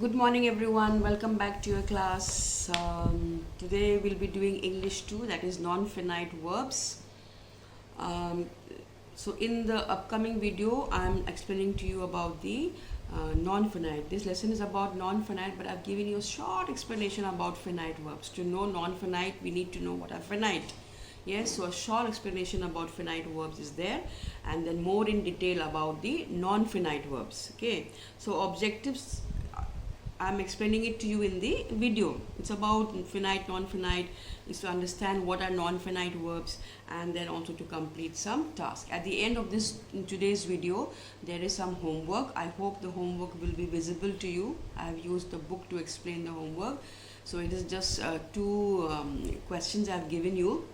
Good morning everyone, welcome back to your class. Today we'll be doing English 2, that is non-finite verbs. So in the upcoming video I'm explaining to you about the non-finite. This lesson is about non-finite, but I've given you a short explanation about finite verbs. To know non-finite we need to know what are finite. Yes, so a short explanation about finite verbs is there, and then more in detail about the non-finite verbs. Okay, so objectives, I'm explaining it to you in the video. It's about finite, non-finite, is to understand what are non-finite verbs, and then also to complete some task. At the end of today's video, there is some homework. I hope the homework will be visible to you. I have used the book to explain the homework. So it is just two questions I have given you,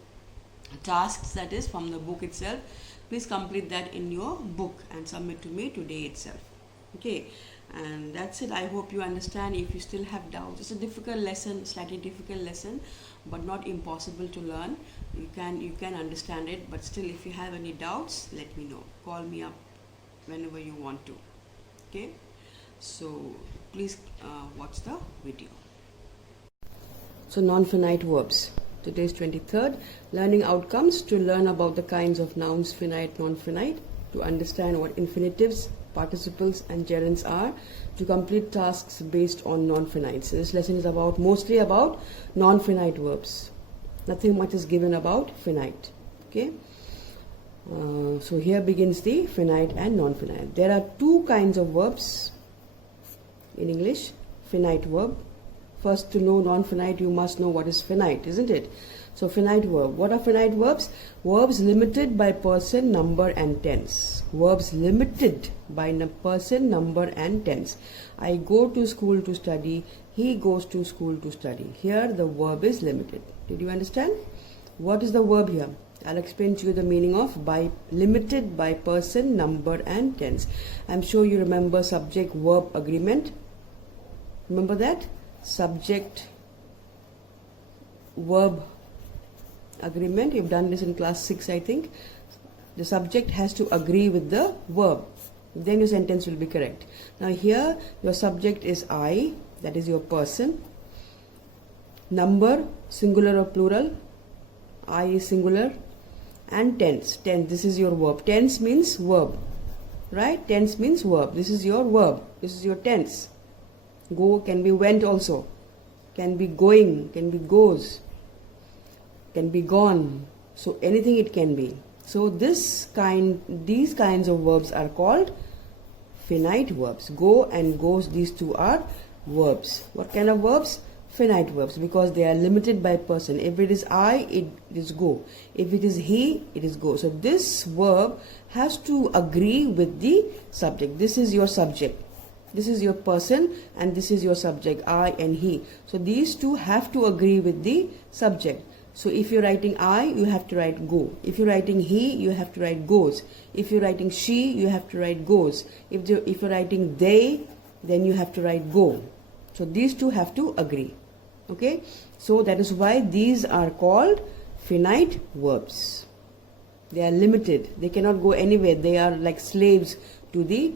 tasks, that is from the book itself. Please complete that in your book and submit to me today itself. Okay, and that's it. I hope you understand. If you still have doubts, it's a difficult lesson, slightly difficult lesson, but not impossible to learn. You can understand it, but still if you have any doubts, let me know. Call me up whenever you want to. Okay, so please watch the video. So non-finite verbs. Today is 23rd. Learning outcomes: to learn about the kinds of nouns, finite, non-finite, to understand what infinitives, participles and gerunds are, to complete tasks based on non-finites. So this lesson is mostly about non-finite verbs. Nothing much is given about finite. Okay. So here begins the finite and non-finite. There are two kinds of verbs in English. Finite verb. First, to know non-finite, you must know what is finite, isn't it? So finite verb. What are finite verbs? Verbs limited by person, number and tense. Verbs limited by person, number and tense. I go to school to study. He goes to school to study. Here the verb is limited. Did you understand? What is the verb here? I'll explain to you the meaning of by limited by person, number and tense. I'm sure you remember subject verb agreement. Remember that? Subject verb agreement. You've done this in class 6, I think. The subject has to agree with the verb, then your sentence will be correct. Now here your subject is I, that is your person. Number, singular or plural, I is singular. And tense, this is your verb. Tense means verb, right? Tense means verb. This is your verb, this is your tense. Go can be went also, can be going, can be goes, can be gone. So anything it can be. So these kinds of verbs are called finite verbs. Go and goes, these two are verbs. What kind of verbs? Finite verbs, because they are limited by person. If it is I, it is go. If it is he, it is go. So this verb has to agree with the subject. This is your subject. This is your person and this is your subject, I and he. So these two have to agree with the subject. So if you're writing I, you have to write go. If you're writing he, you have to write goes. If you're writing she, you have to write goes. If you're writing they, then you have to write go. So these two have to agree. Okay? So that is why these are called finite verbs. They are limited. They cannot go anywhere. They are like slaves to the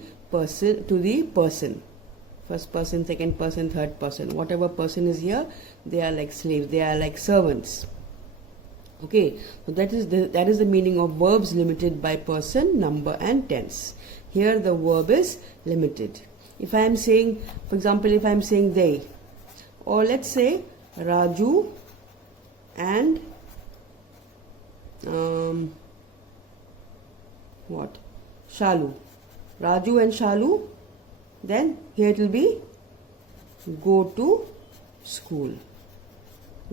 person. First person, second person, third person. Whatever person is here, they are like slaves. They are like servants. Okay, so that is the meaning of verbs limited by person, number and tense. Here the verb is limited. If I am saying, for example, if I am saying they, or let's say Raju and Shalu. Raju and Shalu, then here it will be go to school.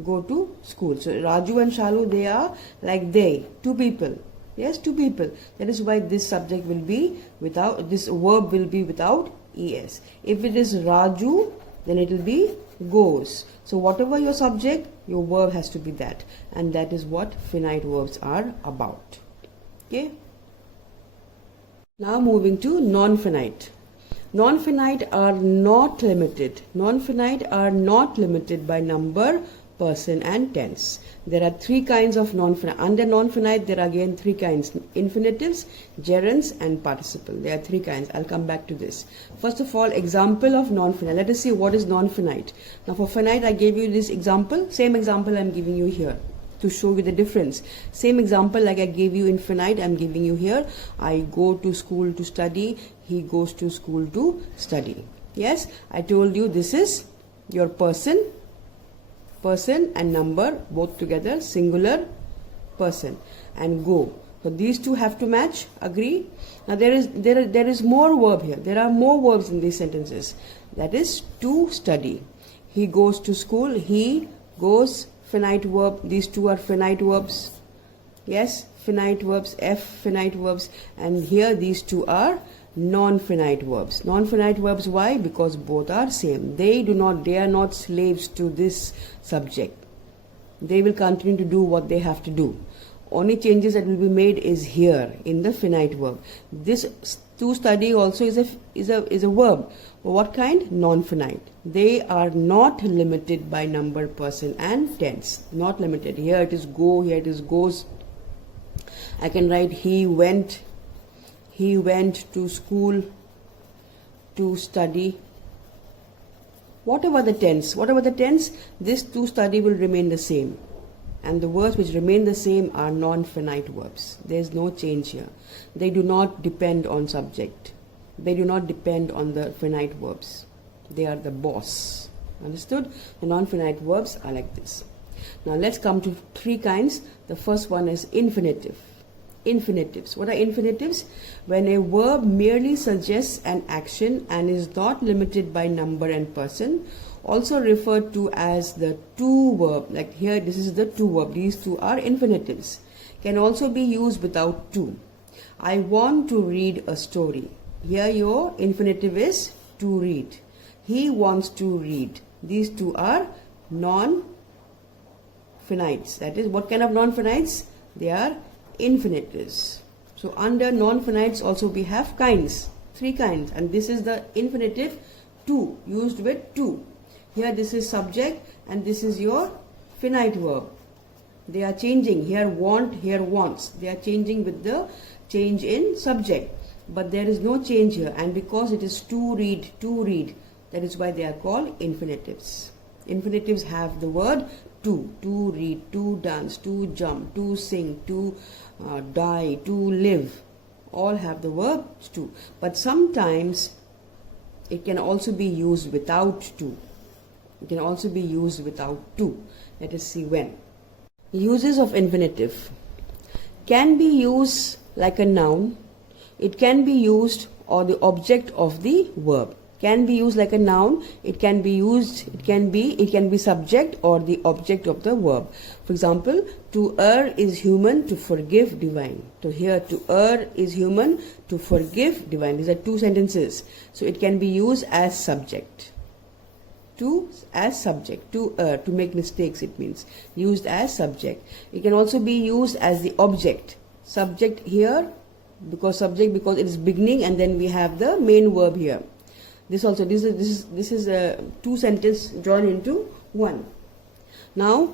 Go to school. So Raju and Shalu, they are like they, two people. Yes, two people. That is why this subject will be without, this verb will be without es. If it is Raju, then it will be goes. So whatever your subject, your verb has to be that. And that is what finite verbs are about. Okay. Now moving to non-finite. Non-finite are not limited. Non-finite are not limited by number, person and tense. There are three kinds of non-finite. Under non-finite, there are again three kinds: infinitives, gerunds, and participle. There are three kinds. I'll come back to this. First of all, example of non-finite. Let us see what is non-finite. Now, for finite, I gave you this example. Same example I'm giving you here to show you the difference. Same example like I gave you infinite, I'm giving you here. I go to school to study. He goes to school to study. Yes, I told you this is your person and number both together, singular person, and go. So these two have to match. Agree? Now there is more verb here. There are more verbs in these sentences. That is to study. He goes to school. He goes. Finite verb. These two are finite verbs. Yes, finite verbs. F finite verbs. And here these two are non-finite verbs. Non-finite verbs, why? Because both are same. They are not slaves to this subject. They will continue to do what they have to do. Only changes that will be made is here in the finite verb. This to study also is a verb. What kind? Non-finite. They are not limited by number, person, and tense. Not limited. Here it is go. Here it is goes. I can write he went to school to study. Whatever the tense, this to study will remain the same. And the verbs which remain the same are non-finite verbs. There is no change here. They do not depend on subject. They do not depend on the finite verbs. They are the boss. Understood? The non-finite verbs are like this. Now let's come to three kinds. The first one is infinitive. Infinitives. What are infinitives? When a verb merely suggests an action and is not limited by number and person, also referred to as the to verb. Like here, this is the to verb. These two are infinitives. Can also be used without to. I want to read a story. Here your infinitive is to read. He wants to read. These two are non-finites. That is, what kind of non-finites? They are infinitives. So under non-finites also we have kinds, three kinds, and this is the infinitive to, used with to. Here this is subject and this is your finite verb. They are changing. Here want, here wants. They are changing with the change in subject, but there is no change here, and because it is to read, that is why they are called infinitives. Infinitives have the word to read, to dance, to jump, to sing, to die, to live. All have the verb to. But sometimes it can also be used without to. It can also be used without to. Let us see when. Uses of infinitive. Can be used like a noun. It can be used or the object of the verb. Can be used like a noun. It can be subject or the object of the verb. For example, to err is human, to forgive divine. So here, to err is human, to forgive divine. These are two sentences. So it can be used as subject. To err, to make mistakes, it means. Used as subject. It can also be used as the object. Subject here, because it is beginning, and then we have the main verb here. This is two sentences joined into one. Now,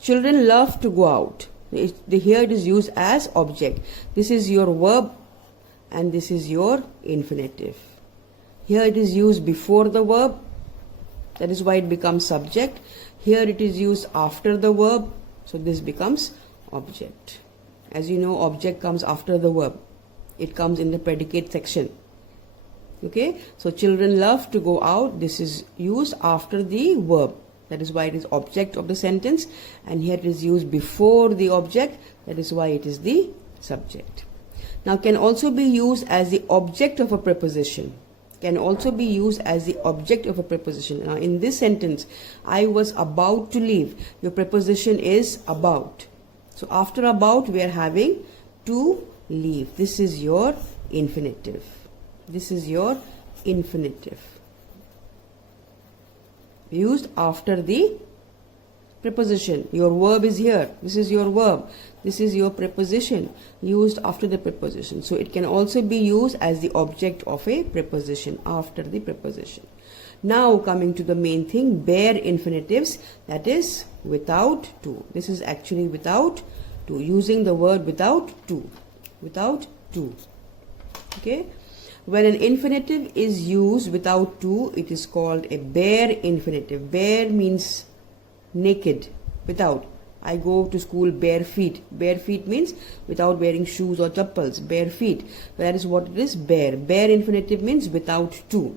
children love to go out. Here it is used as object. This is your verb and this is your infinitive. Here it is used before the verb. That is why it becomes subject. Here it is used after the verb. So this becomes object. As you know, object comes after the verb. It comes in the predicate section. Okay, so children love to go out. This is used after the verb. That is why it is object of the sentence. And here it is used before the object. That is why it is the subject. Now, can also be used as the object of a preposition. Can also be used as the object of a preposition. Now, in this sentence, I was about to leave. Your preposition is about. So, after about, we are having to leave. This is your infinitive. This is your infinitive. Used after the preposition. Your verb is here. This is your verb. This is your preposition. Used after the preposition. So it can also be used as the object of a preposition after the preposition. Now coming to the main thing, bare infinitives, that is without to. This is actually without to, using the word without to. Without to. Okay. When an infinitive is used without to, it is called a bare infinitive. Bare means naked, without. I go to school bare feet. Bare feet means without wearing shoes or chappals. Bare feet. That is what it is, bare. Bare infinitive means without to.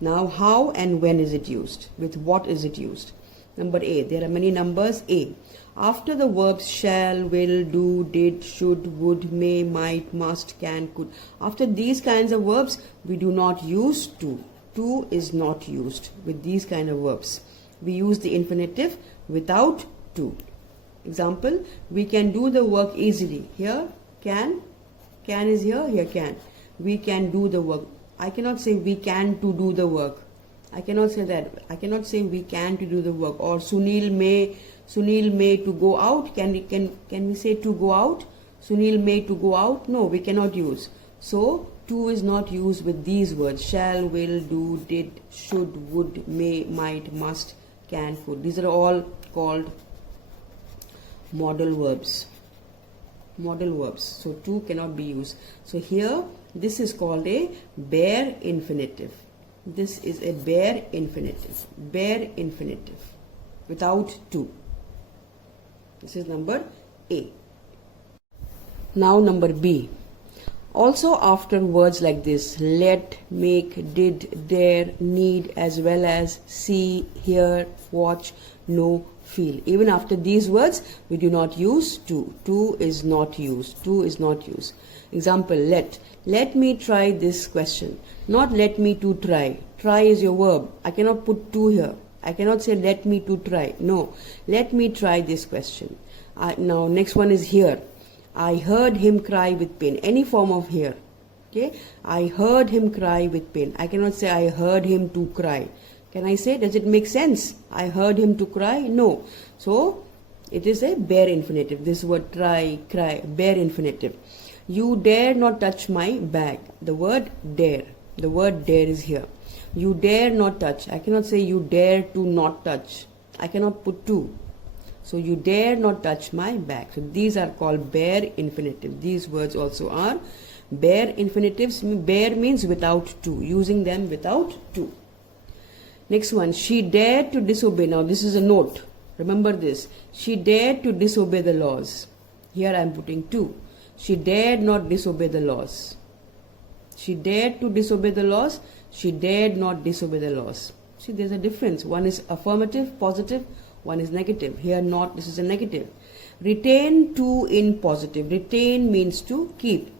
Now, how and when is it used? With what is it used? Number A. There are many numbers. A. After the verbs shall, will, do, did, should, would, may, might, must, can, could. After these kinds of verbs, we do not use to. To is not used with these kind of verbs. We use the infinitive without to. Example, we can do the work easily. Here, can is here, here can. We can do the work. I cannot say we can to do the work. I cannot say that. I cannot say we can to do the work. Or Sunil may to go out. Can we say to go out? Sunil may to go out? No, we cannot use. So to is not used with these words. Shall, will, do, did, should, would, may, might, must, can, could. These are all called modal verbs. Modal verbs. So to cannot be used. So here this is called a bare infinitive. This is a bare infinitive. Bare infinitive. Without to. This is number A. Now number B. Also after words like this, let, make, did, dare, need, as well as see, hear, watch, know, feel. Even after these words, we do not use to. To is not used. To is not used. Example, let. Let me try this question. Not let me to try. Try is your verb. I cannot put to here. I cannot say let me to try. No. Let me try this question. Now next one is hear. I heard him cry with pain. Any form of hear. Okay. I heard him cry with pain. I cannot say I heard him to cry. Can I say, does it make sense? I heard him to cry? No. So it is a bare infinitive. This word try, cry, bare infinitive. You dare not touch my bag. The word dare. The word dare is here. You dare not touch. I cannot say you dare to not touch. I cannot put to. So you dare not touch my bag. So these are called bare infinitive. These words also are bare infinitives. Bare means without to. Using them without to. Next one. She dared to disobey. Now this is a note. Remember this. She dared to disobey the laws. Here I am putting to. She dared not disobey the laws. She dared to disobey the laws. She dared not disobey the laws. See, there's a difference. One is affirmative, positive. One is negative. Here not, this is a negative. Retain to in positive. Retain means to keep.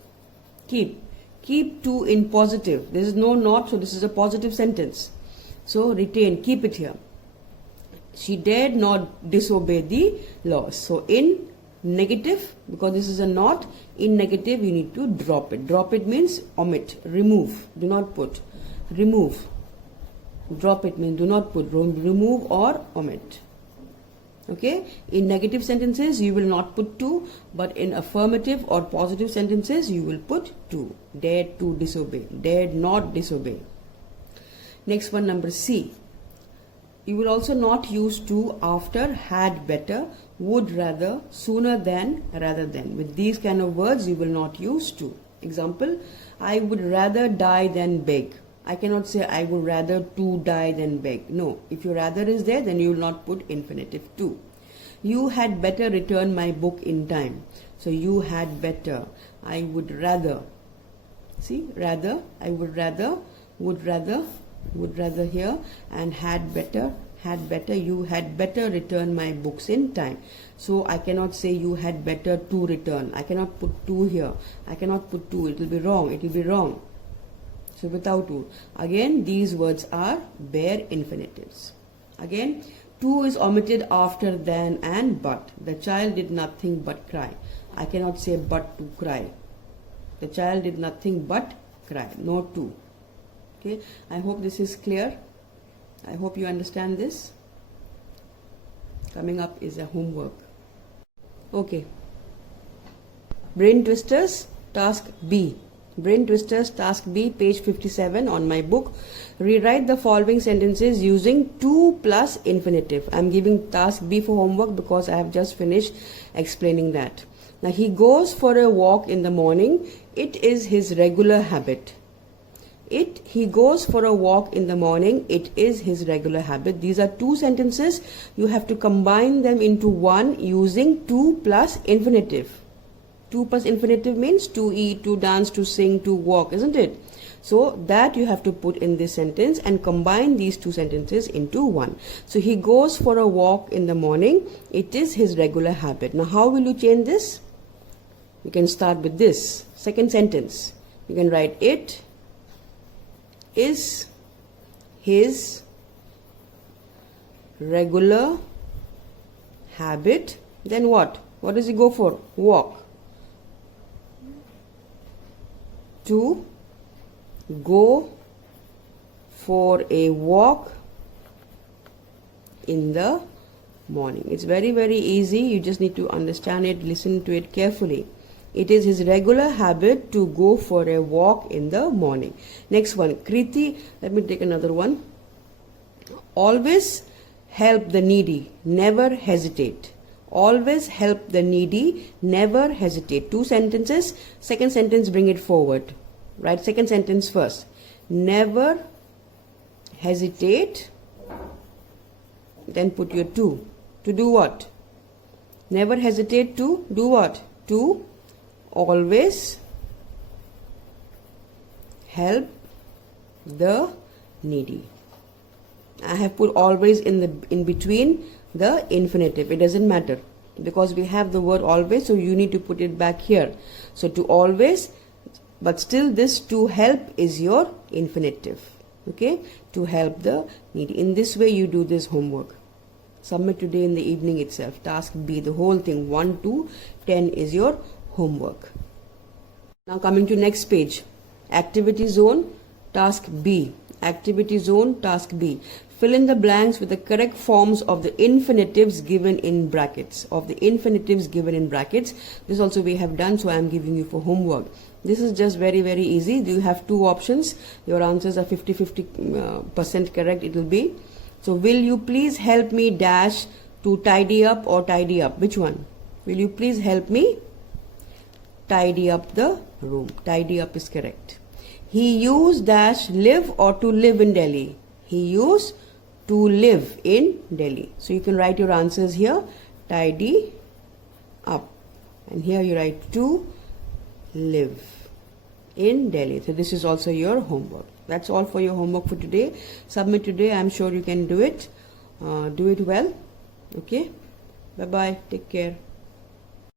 Keep. Keep to in positive. There is no not, so this is a positive sentence. So retain, keep it here. She dared not disobey the laws. So in negative, because this is a not, in negative you need to drop it. Drop it means omit, remove, do not put. Remove. Drop it means do not put, remove or omit. Okay, in negative sentences you will not put to, but in affirmative or positive sentences you will put to. Dared to disobey, dared not disobey. Next one, number C. You will also not use to after had better, would rather, sooner than, rather than. With these kind of words you will not use to. Example, I would rather die than beg. I cannot say I would rather to die than beg. No, if your rather is there, then you will not put infinitive to. You had better return my book in time. So you had better. I would rather. See, rather, I would rather, would rather here, and had better, you had better return my books in time. So I cannot say you had better to return. I cannot put to here. I cannot put to. It will be wrong. It will be wrong. So without to. Again, these words are bare infinitives. Again, to is omitted after than and but. The child did nothing but cry. I cannot say but to cry. The child did nothing but cry. No to. Okay. I hope this is clear. I hope you understand this. Coming up is a homework. Okay. Brain twisters. Task B. Brain twisters, task B, page 57 on my book. Rewrite the following sentences using to plus infinitive. I'm giving task B for homework because I have just finished explaining that. Now, he goes for a walk in the morning. It is his regular habit. He goes for a walk in the morning. It is his regular habit. These are two sentences. You have to combine them into one using to plus infinitive. To plus infinitive means to eat, to dance, to sing, to walk, isn't it? So that you have to put in this sentence and combine these two sentences into one. So he goes for a walk in the morning. It is his regular habit. Now, how will you change this? You can start with this second sentence. You can write it is his regular habit. Then what? What does he go for? Walk. To go for a walk in the morning. It's very, very easy. You just need to understand it, listen to it carefully. It is his regular habit to go for a walk in the morning. Next one, Kriti. Let me take another one. Always help the needy. Never hesitate. Always help the needy. Never hesitate. Two sentences. Second sentence, bring it forward. Write second sentence first. Never hesitate. Then put your to. To do what? Never hesitate to do what? To always help the needy. I have put always in between the infinitive. It doesn't matter because we have the word always, so you need to put it back here. So to always, but still this to help is your infinitive. Okay, to help the needy. In this way you do this homework. Submit today in the evening itself. Task B, the whole thing 1 to 10 is your homework. Now coming to next page. Activity zone, task B. Activity zone, task B. Fill in the blanks with the correct forms of the infinitives given in brackets. This also we have done, so I am giving you for homework. This is just very, very easy. You have two options. Your answers are 50% correct it will be. So will you please help me dash to tidy up or tidy up? Which one? Will you please help me tidy up the room? Tidy up is correct. He used dash live or to live in Delhi. He used to live in Delhi. So you can write your answers here. Tidy up. And here you write to live in Delhi. So this is also your homework. That's all for your homework for today. Submit today. I'm sure you can do it. Do it well. Okay. Bye-bye. Take care.